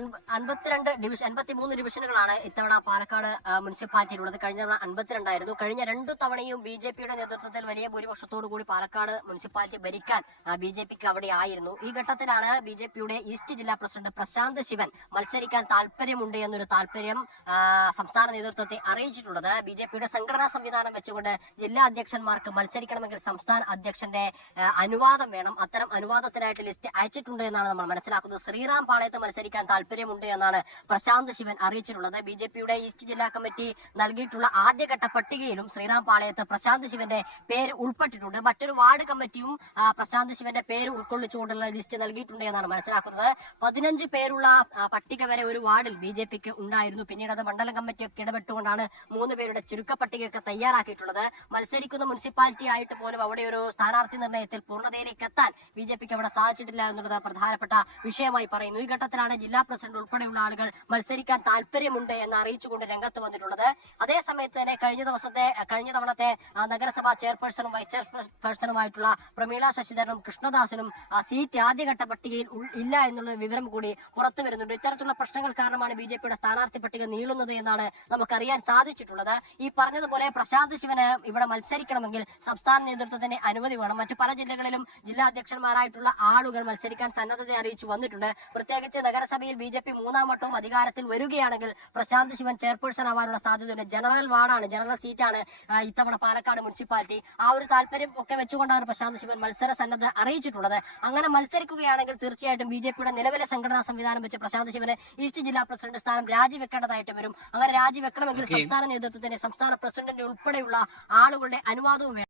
അൻപ- അൻപത്തിരണ്ട് ഡിവിഷൻ അൻപത്തി മൂന്ന് ഡിവിഷനുകളാണ് ഇത്തവണ പാലക്കാട് മുനിസിപ്പാലിറ്റിയിലുള്ളത്. കഴിഞ്ഞ തവണ അൻപത്തിരണ്ടായിരുന്നു. കഴിഞ്ഞ രണ്ടു തവണയും ബി ജെ പിയുടെ നേതൃത്വത്തിൽ വലിയ ഭൂരിപക്ഷത്തോടു കൂടി പാലക്കാട് മുനിസിപ്പാലിറ്റി ഭരിക്കാൻ ബി ജെ പിക്ക് അവിടെ ആയിരുന്നു. ഈ ഘട്ടത്തിലാണ് ബി ജെ പിയുടെ ഈസ്റ്റ് ജില്ലാ പ്രസിഡന്റ് പ്രശാന്ത് ശിവൻ മത്സരിക്കാൻ താല്പര്യമുണ്ട് എന്നൊരു താല്പര്യം സംസ്ഥാന നേതൃത്വത്തെ അറിയിച്ചിട്ടുള്ളത്. ബി ജെ പിയുടെ സംഘടനാ സംവിധാനം വെച്ചുകൊണ്ട് ജില്ലാ അധ്യക്ഷന്മാർക്ക് മത്സരിക്കണമെങ്കിൽ സംസ്ഥാന അധ്യക്ഷന്റെ അനുവാദം വേണം. അത്തരം അനുവാദത്തിനായിട്ട് ലിസ്റ്റ് അയച്ചിട്ടുണ്ട് എന്നാണ് നമ്മൾ മനസ്സിലാക്കുന്നത്. ശ്രീറാം പാളയത്ത് മത്സരിക്കാൻ താല്പര്യമുണ്ട് എന്നാണ് പ്രശാന്ത് ശിവൻ അറിയിച്ചിട്ടുള്ളത്. ബി ജെ പിയുടെ ഈസ്റ്റ് ജില്ലാ കമ്മിറ്റി നൽകിയിട്ടുള്ള ആദ്യഘട്ട പട്ടികയിലും ശ്രീറാം പാളയത്ത് പ്രശാന്ത് ശിവന്റെ പേര് ഉൾപ്പെട്ടിട്ടുണ്ട്. മറ്റൊരു വാർഡ് കമ്മിറ്റിയും പ്രശാന്ത് ശിവന്റെ പേര് ഉൾക്കൊള്ളിച്ചുകൊണ്ടുള്ള ലിസ്റ്റ് നൽകിയിട്ടുണ്ട് എന്നാണ് മനസ്സിലാക്കുന്നത്. പതിനഞ്ച് പേരുള്ള പട്ടിക വരെ ഒരു വാർഡിൽ ബി ജെ പിക്ക് ഉണ്ടായിരുന്നു. പിന്നീട് അത് മണ്ഡലം കമ്മിറ്റിയൊക്കെ ഇടപെട്ടുകൊണ്ടാണ് മൂന്ന് പേരുടെ ചുരുക്ക പട്ടികയൊക്കെ തയ്യാറാക്കിയിട്ടുള്ളത്. മത്സരിക്കുന്ന മുനിസിപ്പാലിറ്റി ആയിട്ട് പോലും അവിടെ ഒരു സ്ഥാനാർത്ഥി നിർണയത്തിൽ പൂർണതയിലേക്ക് എത്താൻ ബി ജെ പിക്ക് അവിടെ സാധിച്ചിട്ടില്ല എന്നുള്ളത് പ്രധാനപ്പെട്ട വിഷയമായി പറയുന്നു. ഈ ഘട്ടത്തിലാണ് ജില്ലാ പ്രസിഡന്റ് ഉൾപ്പെടെയുള്ള ആളുകൾ മത്സരിക്കാൻ താല്പര്യമുണ്ട് എന്ന് അറിയിച്ചുകൊണ്ട് രംഗത്ത് വന്നിട്ടുള്ളത്. അതേസമയത്ത് തന്നെ കഴിഞ്ഞ ദിവസത്തെ കഴിഞ്ഞ തവണത്തെ നഗരസഭാ ചെയർപേഴ്സണും വൈസ് ചെയർപേഴ്സണുമായിട്ടുള്ള പ്രമീള ശശിധരനും കൃഷ്ണദാസനും സീറ്റ് ആദ്യഘട്ട പട്ടികയിൽ ഇല്ല എന്നുള്ള വിവരം കൂടി പുറത്തു വരുന്നുണ്ട്. ഇത്തരത്തിലുള്ള പ്രശ്നങ്ങൾ കാരണമാണ് ബി ജെ പിയുടെ സ്ഥാനാർത്ഥി പട്ടിക നീളുന്നത് എന്നാണ് നമുക്കറിയാൻ സാധിച്ചിട്ടുള്ളത്. ഈ പറഞ്ഞതുപോലെ പ്രശാന്ത് ശിവന് ഇവിടെ മത്സരിക്കണമെങ്കിൽ സംസ്ഥാന നേതൃത്വത്തിന് അനുമതി വേണം. മറ്റു പല ജില്ലകളിലും ജില്ലാ അധ്യക്ഷന്മാരായിട്ടുള്ള ആളുകൾ മത്സരിക്കാൻ സന്നദ്ധത അറിയിച്ചു വന്നിട്ടുണ്ട്. പ്രത്യേകിച്ച് നഗരസഭയിൽ ബി ജെ പി മൂന്നാം വട്ടവും അധികാരത്തിൽ വരികയാണെങ്കിൽ പ്രശാന്ത് ശിവൻ ചെയർപേഴ്സൺ ആവാനുള്ള സാധ്യതയുണ്ട്. ജനറൽ വാർഡാണ് ജനറൽ സീറ്റാണ് ഇത്തവണ പാലക്കാട് മുനിസിപ്പാലിറ്റി. ആ ഒരു താല്പര്യം ഒക്കെ വെച്ചുകൊണ്ടാണ് പ്രശാന്ത് ശിവൻ മത്സര സന്നദ്ധ അറിയിച്ചിട്ടുള്ളത്. അങ്ങനെ മത്സരിക്കുകയാണെങ്കിൽ തീർച്ചയായിട്ടും ബി ജെ പിയുടെ നിലവിലെ സംഘടനാ സംവിധാനം വെച്ച് പ്രശാന്ത് ശിവന് ഈസ്റ്റ് ജില്ലാ പ്രസിഡന്റ് സ്ഥാനം രാജിവെക്കേണ്ടതായിട്ട് വരും. അങ്ങനെ രാജിവെക്കണമെങ്കിൽ സംസ്ഥാന നേതൃത്വത്തിന്റെ സംസ്ഥാന പ്രസിഡന്റിന്റെ ഉൾപ്പെടെയുള്ള ആളുകളുടെ അനുവാദവും വേണം